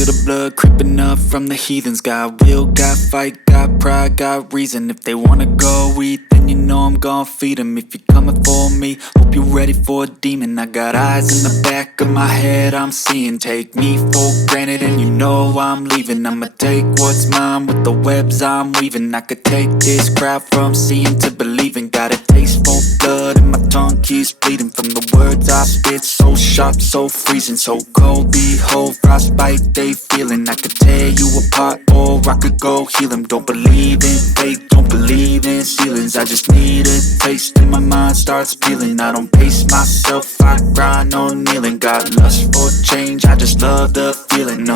feel the blood creeping up from the heathens. Got will, got fight, got pride, got reason. If they wanna go eat, then you know I'm gon' feed them. If you're coming for me, hope you're ready for a demon. I got eyes in the back of my head, I'm seeing. Take me for granted and you know I'm leaving. I'ma take what's mine with the webs I'm weaving. I could take this crowd from seeing to believing. Got a taste for blood and my tongue keeps bleeding from the words I spit. So sharp, so freezing, so cold. Behold, frostbite they feeling. I could tear you apart or I could go heal them. Don't believe in fate, don't believe in ceilings. I just need a taste and my mind starts peeling. I don't pace myself, I grind on kneeling. Got lust for change, I just love the feeling.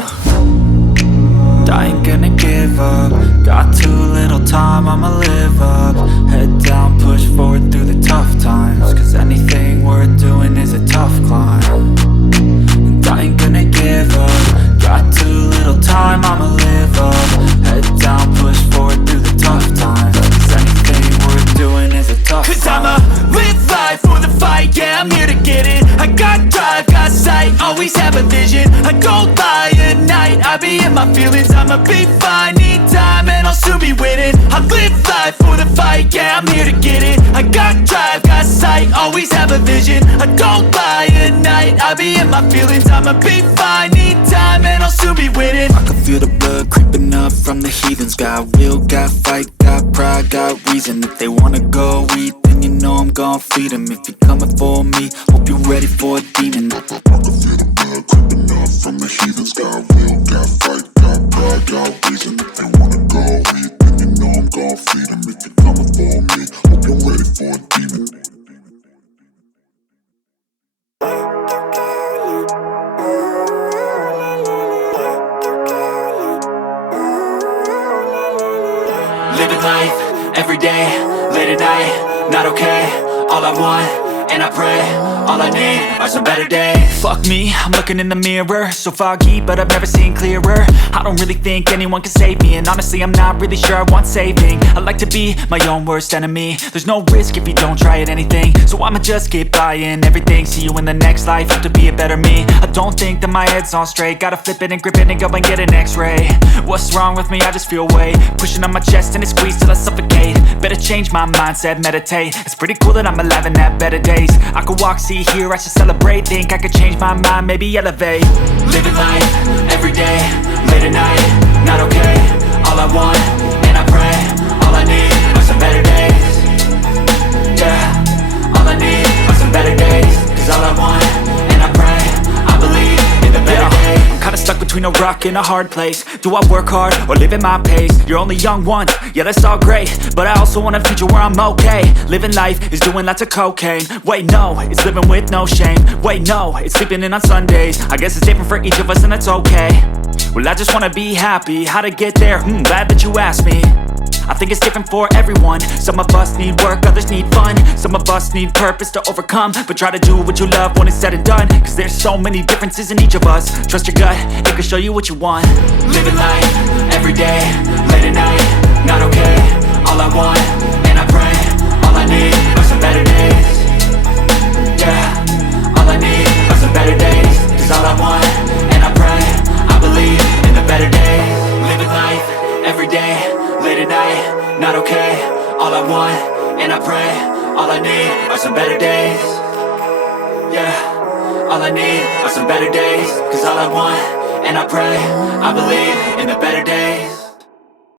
I ain't gonna give up. Got too little time, I'ma live up. Head down, push forward through the tough times. Cause anything worth doing is a tough climb. And I ain't gonna give up. Got too little time, I'ma live up. Head down, push forward through the tough times. Cause anything worth doing is a tough climb. Cause I'ma live life for the fight, yeah, I'm here to get it. I got drive, got sight, always have a vision. I don't lie at night, I be in my feelings. I'ma be fine, need time and I'll soon be winning. I live life for the fight, yeah, I'm here to get it. I got drive, got sight, always have a vision. I don't lie at night, I be in my feelings. I'ma be fine, need time and I'll soon be winning. I can feel the blood creeping up from the heathens. Got will, got fight, got pride, got reason. If they wanna go eat, then you know I'm gon' feed them. If you're coming for me, hope you're ready for a demon. I can feel the blood creeping up from the heathens. Got will, got fight, got pride, got reason. If they wanna go eat, then you know I'm gon' feed them. If you're coming for me, hope you're ready for a demon. Living life, everyday, late at night, not okay. All I want, and I pray, all I need are some better days. Fuck me, I'm looking in the mirror, so foggy, but I've never seen clearer. I don't really think anyone can save me, and honestly I'm not really sure I want saving. I like to be my own worst enemy. There's no risk if you don't try at anything, so I'ma just keep buying everything. See you in the next life, have to be a better me. I don't think that my head's on straight, gotta flip it and grip it and go and get an x-ray. What's wrong with me? I just feel weight pushing on my chest and it squeezes till I suffocate. Better change my mindset, meditate. It's pretty cool that I'm alive and have better days. I could walk, see, hear, I should celebrate. Think I could change my mind, maybe elevate. Living life, everyday, late at night, not okay. All I want, and I pray, all I need are some better days. Yeah, all I need are some better days. Cause all I want, and I pray, I believe in the better days. I'm kinda stuck between a rock and a hard place. Do I work hard or live at my pace? You're only young once, yeah that's all great, but I also want a future where I'm okay. Living life is doing lots of cocaine. Wait no, it's living with no shame. Wait no, it's sleeping in on Sundays. I guess it's different for each of us and that's okay. Well I just wanna be happy, how to get there? Glad that you asked me. I think it's different for everyone. Some of us need work, others need fun. Some of us need purpose to overcome. But try to do what you love when it's said and done. Cause there's so many differences in each of us. Trust your gut, it can show you what you want. Living life, everyday, late at night, not okay. All I want, and I pray, all I need are some better days. Yeah, all I need are some better days. Cause all I want, and I pray, I believe in the better days. Living life, everyday, late at night, not okay. All I want, and I pray, all I need are some better days. Yeah, all I need are some better days. Cause all I want, and I pray, I believe in the better days.